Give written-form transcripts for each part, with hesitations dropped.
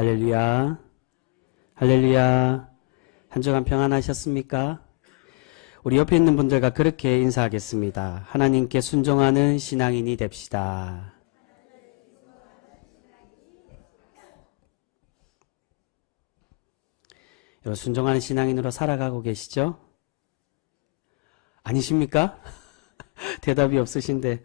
할렐루야. 할렐루야. 한 주간 평안하셨습니까? 우리 옆에 있는 분들과 그렇게 인사하겠습니다. 하나님께 순종하는 신앙인이 됩시다. 여러분, 순종하는 신앙인으로 살아가고 계시죠? 아니십니까? 대답이 없으신데,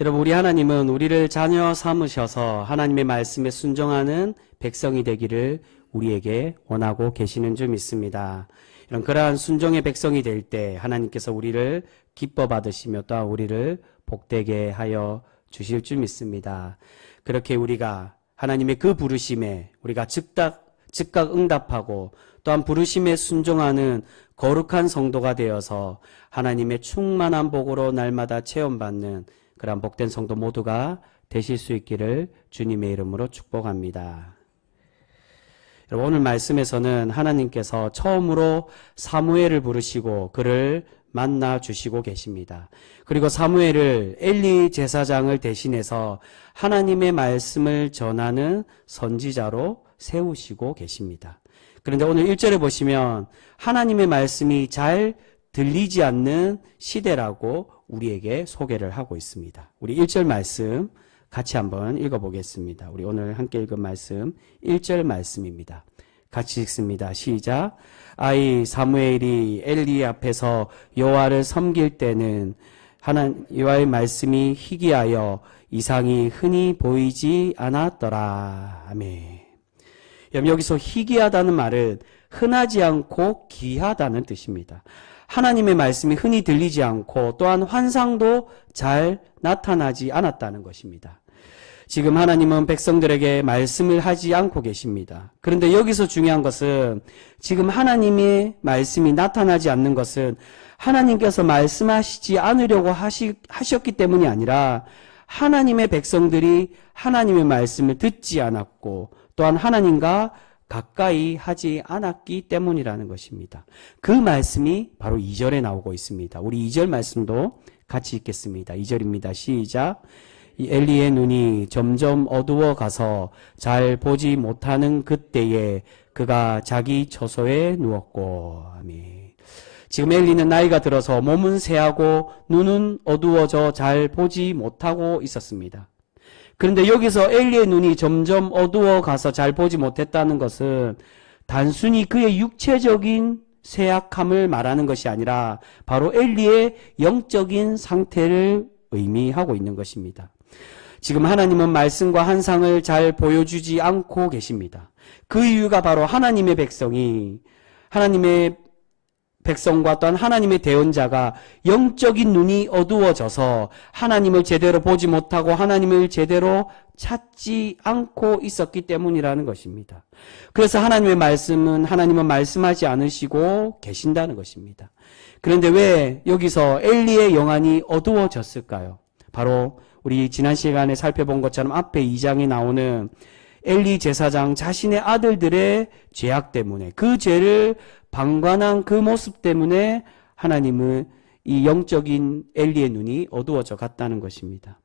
여러분, 우리 하나님은 우리를 자녀 삼으셔서 하나님의 말씀에 순종하는 백성이 되기를 우리에게 원하고 계시는 줄 믿습니다. 이런 그러한 순종의 백성이 될 때 하나님께서 우리를 기뻐 받으시며 또한 우리를 복되게 하여 주실 줄 믿습니다. 그렇게 우리가 하나님의 그 부르심에 우리가 즉각 응답하고 또한 부르심에 순종하는 거룩한 성도가 되어서 하나님의 충만한 복으로 날마다 체험받는 그런 복된 성도 모두가 되실 수 있기를 주님의 이름으로 축복합니다. 여러분, 오늘 말씀에서는 하나님께서 처음으로 사무엘을 부르시고 그를 만나 주시고 계십니다. 그리고 사무엘을 엘리 제사장을 대신해서 하나님의 말씀을 전하는 선지자로 세우시고 계십니다. 그런데 오늘 1절에 보시면 하나님의 말씀이 잘 들리지 않는 시대라고 우리에게 소개를 하고 있습니다. 우리 1절 말씀 같이 한번 읽어보겠습니다. 우리 오늘 함께 읽은 말씀 1절 말씀입니다. 같이 읽습니다. 시작. 아이 사무엘이 엘리 앞에서 여호와를 섬길 때는 여호와의 말씀이 희귀하여 이상이 흔히 보이지 않았더라. 아멘. 여기서 희귀하다는 말은 흔하지 않고 귀하다는 뜻입니다. 하나님의 말씀이 흔히 들리지 않고 또한 환상도 잘 나타나지 않았다는 것입니다. 지금 하나님은 백성들에게 말씀을 하지 않고 계십니다. 그런데 여기서 중요한 것은 지금 하나님의 말씀이 나타나지 않는 것은 하나님께서 말씀하시지 않으려고 하셨기 때문이 아니라 하나님의 백성들이 하나님의 말씀을 듣지 않았고 또한 하나님과 가까이 하지 않았기 때문이라는 것입니다. 그 말씀이 바로 2절에 나오고 있습니다. 우리 2절 말씀도 같이 읽겠습니다. 2절입니다. 시작. 엘리의 눈이 점점 어두워 가서 잘 보지 못하는 그때에 그가 자기 처소에 누웠고. 아멘. 지금 엘리는 나이가 들어서 몸은 쇠하고 눈은 어두워져 잘 보지 못하고 있었습니다. 그런데 여기서 엘리의 눈이 점점 어두워 가서 잘 보지 못했다는 것은 단순히 그의 육체적인 쇠약함을 말하는 것이 아니라 바로 엘리의 영적인 상태를 의미하고 있는 것입니다. 지금 하나님은 말씀과 환상을 잘 보여주지 않고 계십니다. 그 이유가 바로 하나님의 백성과 또한 하나님의 대언자가 영적인 눈이 어두워져서 하나님을 제대로 보지 못하고 하나님을 제대로 찾지 않고 있었기 때문이라는 것입니다. 그래서 하나님의 말씀은 하나님은 말씀하지 않으시고 계신다는 것입니다. 그런데 왜 여기서 엘리의 영안이 어두워졌을까요? 바로 우리 지난 시간에 살펴본 것처럼 앞에 2장에 나오는 엘리 제사장 자신의 아들들의 죄악 때문에 그 죄를 방관한 그 모습 때문에 하나님은 이 영적인 엘리의 눈이 어두워져 갔다는 것입니다.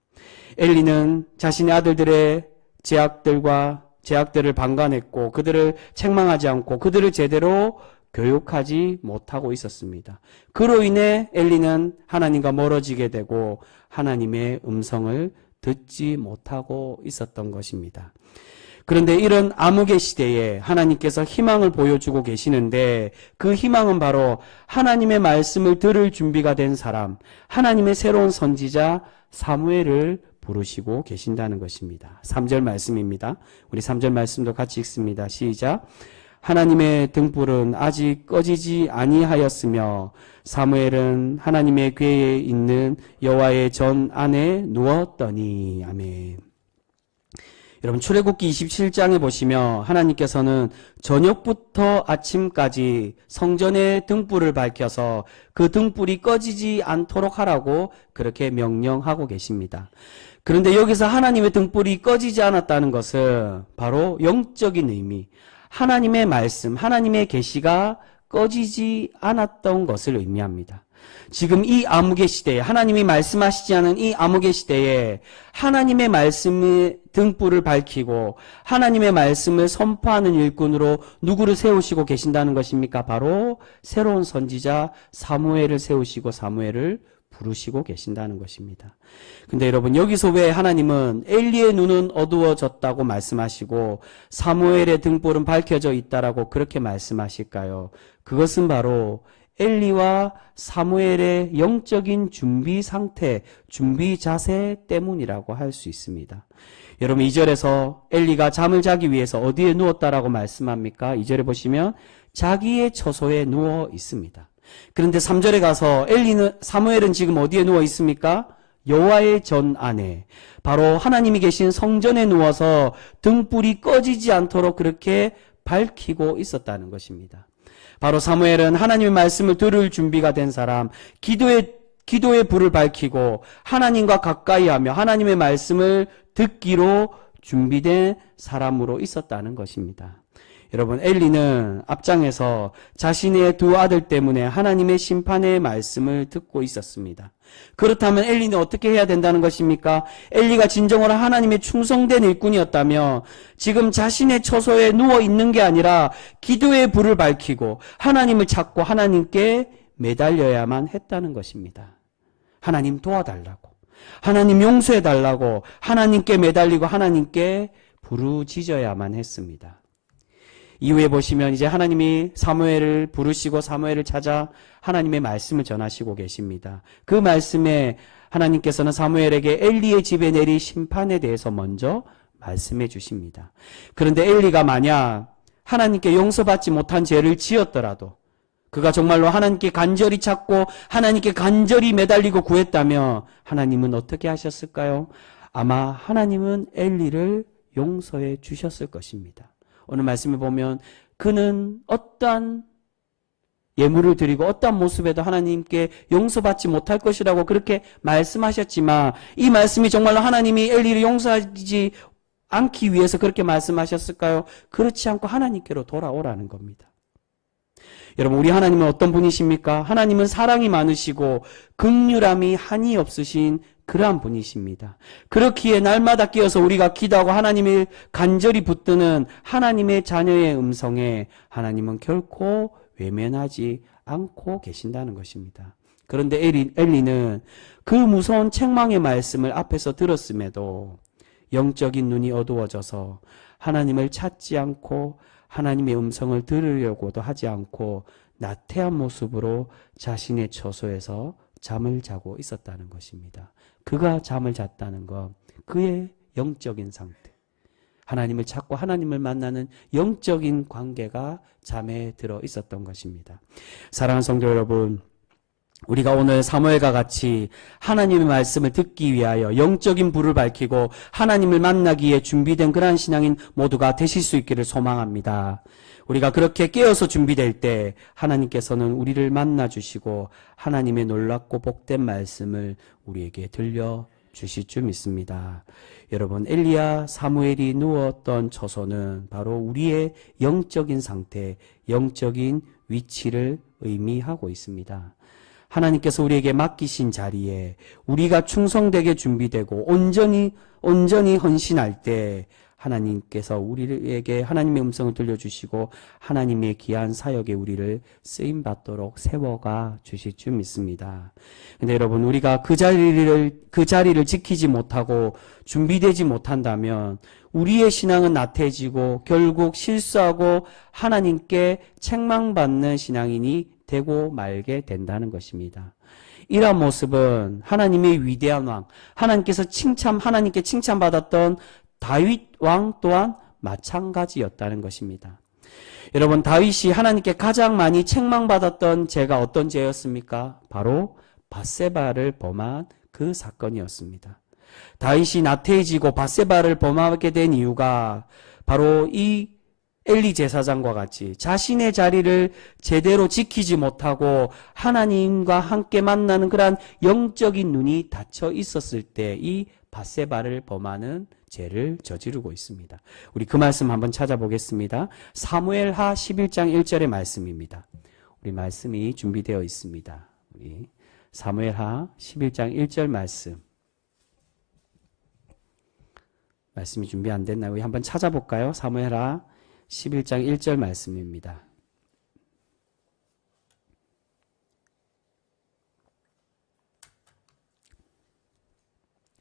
엘리는 자신의 아들들의 죄악들을 방관했고 그들을 책망하지 않고 그들을 제대로 교육하지 못하고 있었습니다. 그로 인해 엘리는 하나님과 멀어지게 되고 하나님의 음성을 듣지 못하고 있었던 것입니다. 그런데 이런 암흑의 시대에 하나님께서 희망을 보여주고 계시는데 그 희망은 바로 하나님의 말씀을 들을 준비가 된 사람, 하나님의 새로운 선지자 사무엘을 부르시고 계신다는 것입니다. 3절 말씀입니다. 우리 3절 말씀도 같이 읽습니다. 시작. 하나님의 등불은 아직 꺼지지 아니하였으며 사무엘은 하나님의 궤에 있는 여호와의 전 안에 누웠더니. 아멘. 여러분, 출애굽기 27장에 보시면 하나님께서는 저녁부터 아침까지 성전의 등불을 밝혀서 그 등불이 꺼지지 않도록 하라고 그렇게 명령하고 계십니다. 그런데 여기서 하나님의 등불이 꺼지지 않았다는 것은 바로 영적인 의미, 하나님의 말씀, 하나님의 계시가 꺼지지 않았던 것을 의미합니다. 지금 이 암흑의 시대에, 하나님이 말씀하시지 않은 이 암흑의 시대에 하나님의 말씀의 등불을 밝히고 하나님의 말씀을 선포하는 일꾼으로 누구를 세우시고 계신다는 것입니까? 바로 새로운 선지자 사무엘을 세우시고 사무엘을 부르시고 계신다는 것입니다. 근데 여러분, 여기서 왜 하나님은 엘리의 눈은 어두워졌다고 말씀하시고 사무엘의 등불은 밝혀져 있다라고 그렇게 말씀하실까요? 그것은 바로 엘리와 사무엘의 영적인 준비 상태, 준비 자세 때문이라고 할 수 있습니다. 여러분, 2절에서 엘리가 잠을 자기 위해서 어디에 누웠다라고 말씀합니까? 2절에 보시면 자기의 처소에 누워 있습니다. 그런데 3절에 가서 사무엘은 지금 어디에 누워 있습니까? 여호와의 전 안에, 바로 하나님이 계신 성전에 누워서 등불이 꺼지지 않도록 그렇게 밝히고 있었다는 것입니다. 바로 사무엘은 하나님의 말씀을 들을 준비가 된 사람, 기도의 불을 밝히고 하나님과 가까이 하며 하나님의 말씀을 듣기로 준비된 사람으로 있었다는 것입니다. 여러분, 엘리는 앞장에서 자신의 두 아들 때문에 하나님의 심판의 말씀을 듣고 있었습니다. 그렇다면 엘리는 어떻게 해야 된다는 것입니까? 엘리가 진정으로 하나님의 충성된 일꾼이었다며 지금 자신의 처소에 누워 있는 게 아니라 기도의 불을 밝히고 하나님을 찾고 하나님께 매달려야만 했다는 것입니다. 하나님 도와달라고, 하나님 용서해달라고 하나님께 매달리고 하나님께 부르짖어야만 했습니다. 이후에 보시면 이제 하나님이 사무엘을 부르시고 사무엘을 찾아 하나님의 말씀을 전하시고 계십니다. 그 말씀에 하나님께서는 사무엘에게 엘리의 집에 내릴 심판에 대해서 먼저 말씀해 주십니다. 그런데 엘리가 만약 하나님께 용서받지 못한 죄를 지었더라도, 그가 정말로 하나님께 간절히 찾고 하나님께 간절히 매달리고 구했다면 하나님은 어떻게 하셨을까요? 아마 하나님은 엘리를 용서해 주셨을 것입니다. 오늘 말씀에 보면 그는 어떠한 예물을 드리고 어떠한 모습에도 하나님께 용서받지 못할 것이라고 그렇게 말씀하셨지만, 이 말씀이 정말로 하나님이 엘리를 용서하지 않기 위해서 그렇게 말씀하셨을까요? 그렇지 않고 하나님께로 돌아오라는 겁니다. 여러분, 우리 하나님은 어떤 분이십니까? 하나님은 사랑이 많으시고 긍휼함이 한이 없으신 그러한 분이십니다. 그렇기에 날마다 깨어서 우리가 기도하고 하나님을 간절히 붙드는 하나님의 자녀의 음성에 하나님은 결코 외면하지 않고 계신다는 것입니다. 그런데 엘리는 그 무서운 책망의 말씀을 앞에서 들었음에도 영적인 눈이 어두워져서 하나님을 찾지 않고 하나님의 음성을 들으려고도 하지 않고 나태한 모습으로 자신의 처소에서 잠을 자고 있었다는 것입니다. 그가 잠을 잤다는 것, 그의 영적인 상태, 하나님을 찾고 하나님을 만나는 영적인 관계가 잠에 들어 있었던 것입니다. 사랑하는 성도 여러분, 우리가 오늘 사무엘과 같이 하나님의 말씀을 듣기 위하여 영적인 불을 밝히고 하나님을 만나기에 준비된 그러한 신앙인 모두가 되실 수 있기를 소망합니다. 우리가 그렇게 깨어서 준비될 때 하나님께서는 우리를 만나주시고 하나님의 놀랍고 복된 말씀을 우리에게 들려주실 줄 믿습니다. 여러분, 엘리야 사무엘이 누웠던 처소는 바로 우리의 영적인 상태, 영적인 위치를 의미하고 있습니다. 하나님께서 우리에게 맡기신 자리에 우리가 충성되게 준비되고 온전히 헌신할 때 하나님께서 우리에게 하나님의 음성을 들려주시고 하나님의 귀한 사역에 우리를 쓰임받도록 세워가 주실 줄 믿습니다. 근데 여러분, 우리가 그 자리를 지키지 못하고 준비되지 못한다면 우리의 신앙은 나태해지고 결국 실수하고 하나님께 책망받는 신앙인이 되고 말게 된다는 것입니다. 이러한 모습은 하나님의 위대한 왕, 하나님께 칭찬받았던 다윗 왕 또한 마찬가지였다는 것입니다. 여러분, 다윗이 하나님께 가장 많이 책망받았던 죄가 어떤 죄였습니까? 바로 밧세바를 범한 그 사건이었습니다. 다윗이 나태해지고 밧세바를 범하게 된 이유가 바로 이 엘리 제사장과 같이 자신의 자리를 제대로 지키지 못하고 하나님과 함께 만나는 그러한 영적인 눈이 닫혀 있었을 때 이 밧세바를 범하는 죄를 저지르고 있습니다. 우리 그 말씀 한번 찾아보겠습니다. 사무엘하 11장 1절의 말씀입니다. 우리 말씀이 준비되어 있습니다. 우리 사무엘하 11장 1절 말씀이 준비 안 됐나요? 우리 한번 찾아볼까요? 사무엘하 11장 1절 말씀입니다.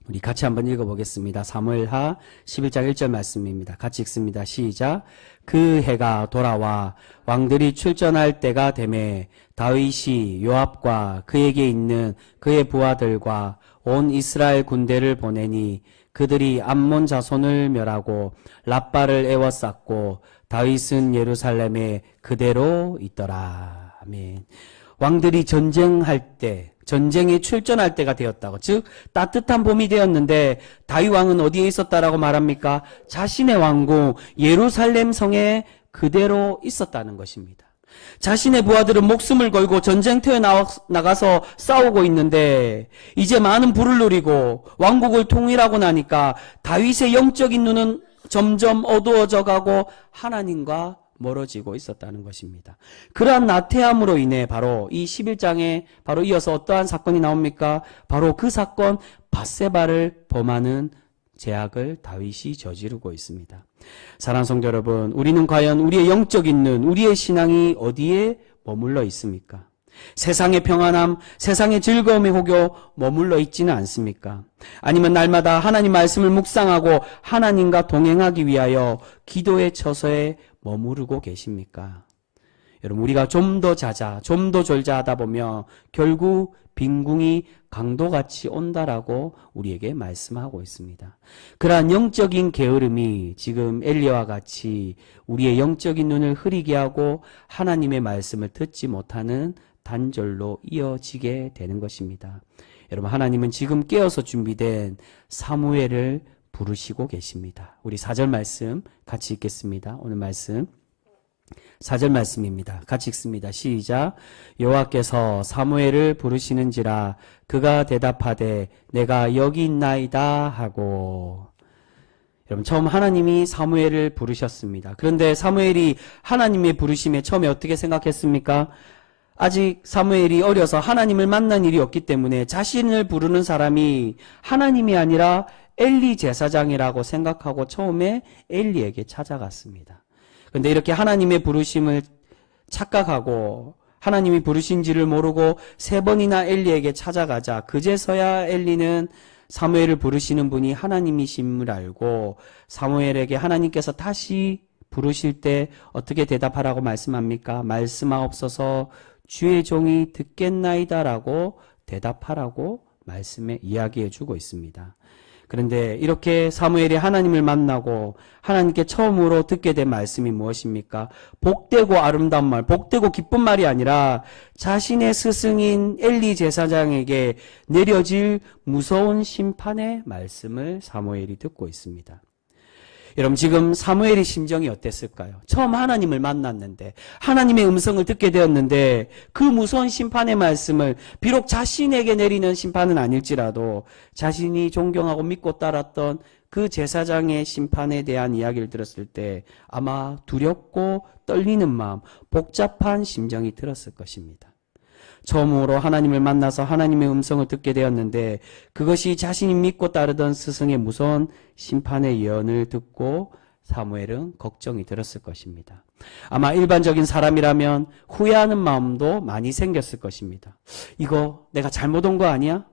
우리 같이 한번 읽어보겠습니다. 사무엘하 11장 1절 말씀입니다. 같이 읽습니다. 시작. 그 해가 돌아와 왕들이 출전할 때가 되매 다윗이 요압과 그에게 있는 그의 부하들과 온 이스라엘 군대를 보내니 그들이 암몬 자손을 멸하고 랍바를 에워쌌고 다윗은 예루살렘에 그대로 있더라. 아멘. 왕들이 전쟁할 때, 전쟁에 출전할 때가 되었다고. 즉 따뜻한 봄이 되었는데 다윗 왕은 어디에 있었다라고 말합니까? 자신의 왕궁 예루살렘 성에 그대로 있었다는 것입니다. 자신의 부하들은 목숨을 걸고 전쟁터에 나가서 싸우고 있는데 이제 많은 부를 누리고 왕국을 통일하고 나니까 다윗의 영적인 눈은 점점 어두워져 가고 하나님과 멀어지고 있었다는 것입니다. 그러한 나태함으로 인해 바로 이 11장에 바로 이어서 어떠한 사건이 나옵니까? 바로 그 사건 밧세바를 범하는 죄악을 다윗이 저지르고 있습니다. 사랑하는 성도 여러분, 우리는 과연 우리의 영적인 눈, 우리의 신앙이 어디에 머물러 있습니까? 세상의 평안함, 세상의 즐거움에 혹여 머물러 있지는 않습니까? 아니면 날마다 하나님 말씀을 묵상하고 하나님과 동행하기 위하여 기도의 처소에 머무르고 계십니까? 여러분, 우리가 좀 더 자자, 좀 더 졸자하다 보면 결국 빈궁이 강도같이 온다라고 우리에게 말씀하고 있습니다. 그러한 영적인 게으름이 지금 엘리야와 같이 우리의 영적인 눈을 흐리게 하고 하나님의 말씀을 듣지 못하는 단절로 이어지게 되는 것입니다. 여러분, 하나님은 지금 깨어서 준비된 사무엘을 부르시고 계십니다. 우리 4절 말씀 같이 읽겠습니다. 오늘 말씀 4절 말씀입니다. 같이 읽습니다. 시작. 여호와께서 사무엘을 부르시는지라 그가 대답하되 내가 여기 있나이다 하고. 여러분, 처음 하나님이 사무엘을 부르셨습니다. 그런데 사무엘이 하나님의 부르심에 처음에 어떻게 생각했습니까? 아직 사무엘이 어려서 하나님을 만난 일이 없기 때문에 자신을 부르는 사람이 하나님이 아니라 엘리 제사장이라고 생각하고 처음에 엘리에게 찾아갔습니다. 그런데 이렇게 하나님의 부르심을 착각하고 하나님이 부르신지를 모르고 3번이나 엘리에게 찾아가자 그제서야 엘리는 사무엘을 부르시는 분이 하나님이심을 알고 사무엘에게 하나님께서 다시 부르실 때 어떻게 대답하라고 말씀합니까? 말씀하옵소서 주의 종이 듣겠나이다라고 대답하라고 말씀에 이야기해 주고 있습니다. 그런데 이렇게 사무엘이 하나님을 만나고 하나님께 처음으로 듣게 된 말씀이 무엇입니까? 복되고 아름다운 말, 복되고 기쁜 말이 아니라 자신의 스승인 엘리 제사장에게 내려질 무서운 심판의 말씀을 사무엘이 듣고 있습니다. 여러분, 지금 사무엘의 심정이 어땠을까요? 처음 하나님을 만났는데 하나님의 음성을 듣게 되었는데 그 무서운 심판의 말씀을 비록 자신에게 내리는 심판은 아닐지라도 자신이 존경하고 믿고 따랐던 그 제사장의 심판에 대한 이야기를 들었을 때 아마 두렵고 떨리는 마음, 복잡한 심정이 들었을 것입니다. 처음으로 하나님을 만나서 하나님의 음성을 듣게 되었는데 그것이 자신이 믿고 따르던 스승의 무서운 심판의 예언을 듣고 사무엘은 걱정이 들었을 것입니다. 아마 일반적인 사람이라면 후회하는 마음도 많이 생겼을 것입니다. 이거 내가 잘못 온 거 아니야?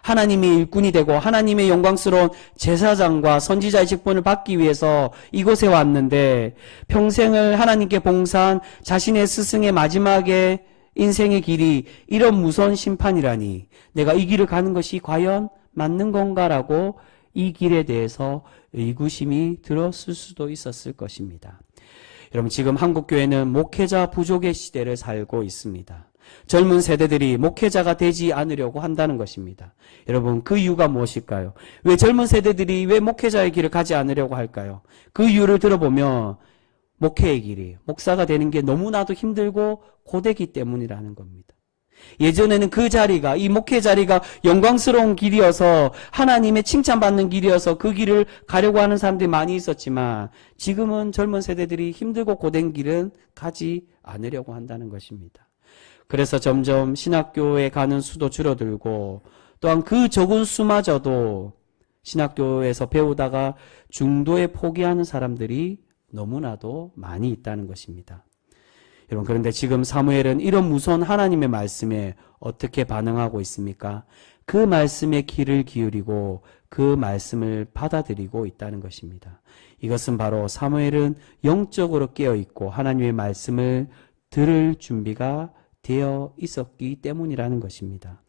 하나님이 일꾼이 되고 하나님의 영광스러운 제사장과 선지자의 직분을 받기 위해서 이곳에 왔는데 평생을 하나님께 봉사한 자신의 스승의 마지막에 인생의 길이 이런 무서운 심판이라니 내가 이 길을 가는 것이 과연 맞는 건가라고 이 길에 대해서 의구심이 들었을 수도 있었을 것입니다. 여러분, 지금 한국교회는 목회자 부족의 시대를 살고 있습니다. 젊은 세대들이 목회자가 되지 않으려고 한다는 것입니다. 여러분, 그 이유가 무엇일까요? 왜 젊은 세대들이 왜 목회자의 길을 가지 않으려고 할까요? 그 이유를 들어보면 목회의 길이, 목사가 되는 게 너무나도 힘들고 고되기 때문이라는 겁니다. 예전에는 그 자리가, 이 목회 자리가 영광스러운 길이어서 하나님의 칭찬받는 길이어서 그 길을 가려고 하는 사람들이 많이 있었지만 지금은 젊은 세대들이 힘들고 고된 길은 가지 않으려고 한다는 것입니다. 그래서 점점 신학교에 가는 수도 줄어들고 또한 그 적은 수마저도 신학교에서 배우다가 중도에 포기하는 사람들이 너무나도 많이 있다는 것입니다. 여러분, 그런데 지금 사무엘은 이런 무서운 하나님의 말씀에 어떻게 반응하고 있습니까? 그 말씀에 귀를 기울이고 그 말씀을 받아들이고 있다는 것입니다. 이것은 바로 사무엘은 영적으로 깨어있고 하나님의 말씀을 들을 준비가 되어 있었기 때문이라는 것입니다.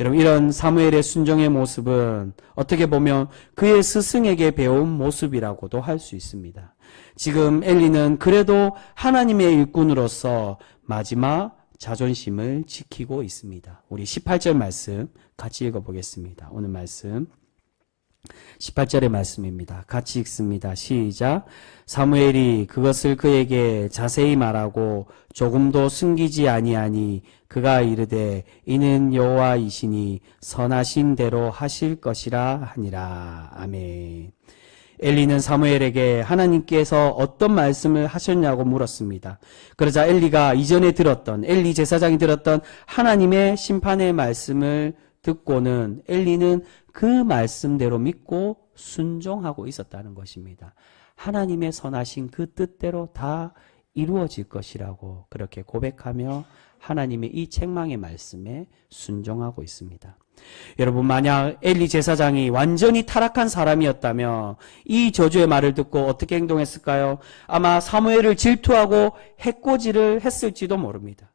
여러분, 이런 사무엘의 순종의 모습은 어떻게 보면 그의 스승에게 배운 모습이라고도 할 수 있습니다. 지금 엘리는 그래도 하나님의 일꾼으로서 마지막 자존심을 지키고 있습니다. 우리 18절 말씀 같이 읽어보겠습니다. 오늘 말씀 18절의 말씀입니다. 같이 읽습니다. 시작. 사무엘이 그것을 그에게 자세히 말하고 조금도 숨기지 아니하니 그가 이르되 이는 여호와이시니 선하신 대로 하실 것이라 하니라. 아멘. 엘리는 사무엘에게 하나님께서 어떤 말씀을 하셨냐고 물었습니다. 그러자 엘리가 이전에 들었던, 엘리 제사장이 들었던 하나님의 심판의 말씀을 듣고는 엘리는 그 말씀대로 믿고 순종하고 있었다는 것입니다. 하나님의 선하신 그 뜻대로 다 이루어질 것이라고 그렇게 고백하며 하나님의 이 책망의 말씀에 순종하고 있습니다. 여러분, 만약 엘리 제사장이 완전히 타락한 사람이었다면 이 저주의 말을 듣고 어떻게 행동했을까요? 아마 사무엘을 질투하고 해코지를 했을지도 모릅니다.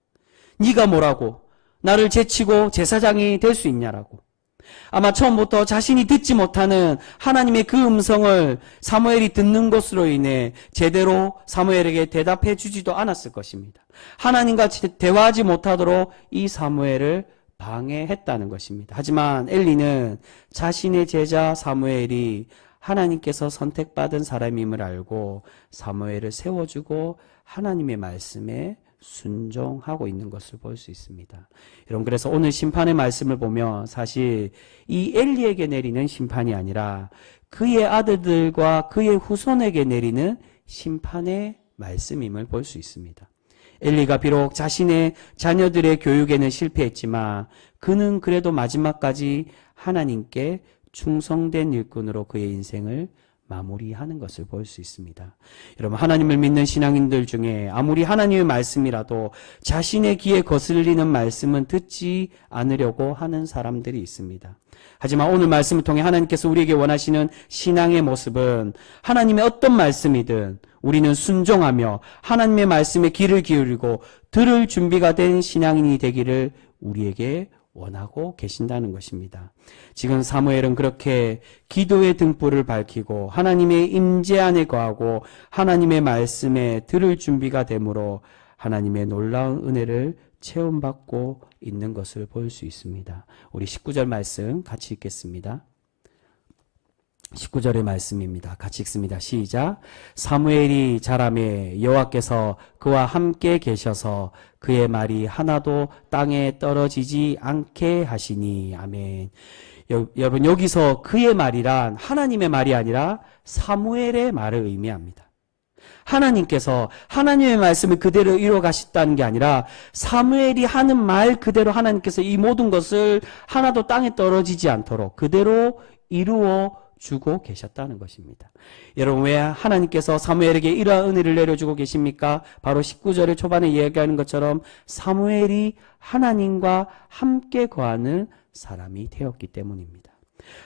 네가 뭐라고 나를 제치고 제사장이 될 수 있냐라고. 아마 처음부터 자신이 듣지 못하는 하나님의 그 음성을 사무엘이 듣는 것으로 인해 제대로 사무엘에게 대답해 주지도 않았을 것입니다. 하나님과 대화하지 못하도록 이 사무엘을 방해했다는 것입니다. 하지만 엘리는 자신의 제자 사무엘이 하나님께서 선택받은 사람임을 알고 사무엘을 세워주고 하나님의 말씀에 순종하고 있는 것을 볼 수 있습니다. 여러분, 그래서 오늘 심판의 말씀을 보면 사실 이 엘리에게 내리는 심판이 아니라 그의 아들들과 그의 후손에게 내리는 심판의 말씀임을 볼 수 있습니다. 엘리가 비록 자신의 자녀들의 교육에는 실패했지만 그는 그래도 마지막까지 하나님께 충성된 일꾼으로 그의 인생을 마무리하는 것을 볼 수 있습니다. 여러분, 하나님을 믿는 신앙인들 중에 아무리 하나님의 말씀이라도 자신의 귀에 거슬리는 말씀은 듣지 않으려고 하는 사람들이 있습니다. 하지만 오늘 말씀을 통해 하나님께서 우리에게 원하시는 신앙의 모습은 하나님의 어떤 말씀이든 우리는 순종하며 하나님의 말씀에 귀를 기울이고 들을 준비가 된 신앙인이 되기를 우리에게 원하고 계신다는 것입니다. 지금 사무엘은 그렇게 기도의 등불을 밝히고 하나님의 임재 안에 거하고 하나님의 말씀에 들을 준비가 되므로 하나님의 놀라운 은혜를 체험받고 있는 것을 볼 수 있습니다. 우리 19절 말씀 같이 읽겠습니다. 19절의 말씀입니다. 같이 읽습니다. 시작. 사무엘이 자라매 여호와께서 그와 함께 계셔서 그의 말이 하나도 땅에 떨어지지 않게 하시니. 아멘. 여러분, 여기서 그의 말이란 하나님의 말이 아니라 사무엘의 말을 의미합니다. 하나님께서 하나님의 말씀을 그대로 이루어 가셨다는 게 아니라 사무엘이 하는 말 그대로 하나님께서 이 모든 것을 하나도 땅에 떨어지지 않도록 그대로 이루어 주고 계셨다는 것입니다. 여러분, 왜 하나님께서 사무엘에게 이러한 은혜를 내려주고 계십니까? 바로 19절의 초반에 이야기하는 것처럼 사무엘이 하나님과 함께 거하는 사람이 되었기 때문입니다.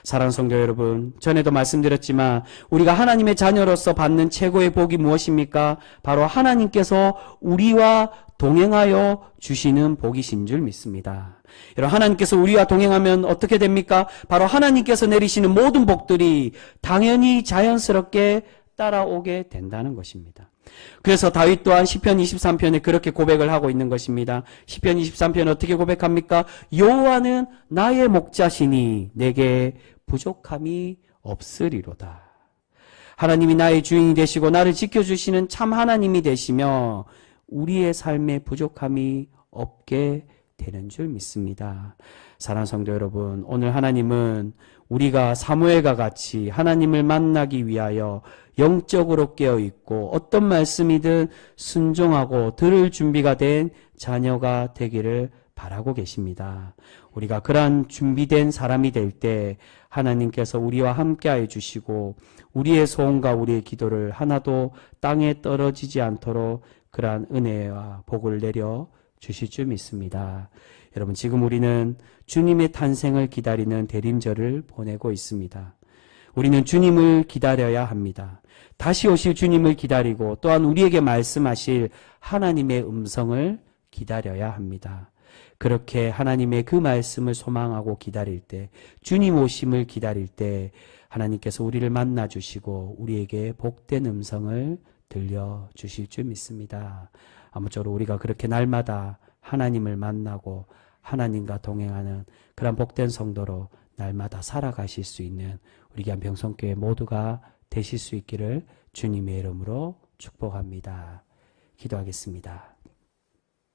사랑하는 성도 여러분, 전에도 말씀드렸지만 우리가 하나님의 자녀로서 받는 최고의 복이 무엇입니까? 바로 하나님께서 우리와 동행하여 주시는 복이신 줄 믿습니다. 여러분, 하나님께서 우리와 동행하면 어떻게 됩니까? 바로 하나님께서 내리시는 모든 복들이 당연히 자연스럽게 따라오게 된다는 것입니다. 그래서 다윗 또한 시편 23편에 그렇게 고백을 하고 있는 것입니다. 시편 23편 어떻게 고백합니까? 여호와는 나의 목자시니 내게 부족함이 없으리로다. 하나님이 나의 주인이 되시고 나를 지켜주시는 참 하나님이 되시며 우리의 삶에 부족함이 없게 되는 줄 믿습니다. 사랑하는 성도 여러분, 오늘 하나님은 우리가 사무엘과 같이 하나님을 만나기 위하여 영적으로 깨어 있고 어떤 말씀이든 순종하고 들을 준비가 된 자녀가 되기를 바라고 계십니다. 우리가 그러한 준비된 사람이 될 때 하나님께서 우리와 함께하여 주시고 우리의 소원과 우리의 기도를 하나도 땅에 떨어지지 않도록 그러한 은혜와 복을 내려 주실 줄 믿습니다. 여러분, 지금 우리는 주님의 탄생을 기다리는 대림절을 보내고 있습니다. 우리는 주님을 기다려야 합니다. 다시 오실 주님을 기다리고 또한 우리에게 말씀하실 하나님의 음성을 기다려야 합니다. 그렇게 하나님의 그 말씀을 소망하고 기다릴 때, 주님 오심을 기다릴 때 하나님께서 우리를 만나 주시고 우리에게 복된 음성을 들려주실 줄 믿습니다. 아무쪼록 우리가 그렇게 날마다 하나님을 만나고 하나님과 동행하는 그런 복된 성도로 날마다 살아가실 수 있는 우리 기안병성교회 모두가 되실 수 있기를 주님의 이름으로 축복합니다. 기도하겠습니다.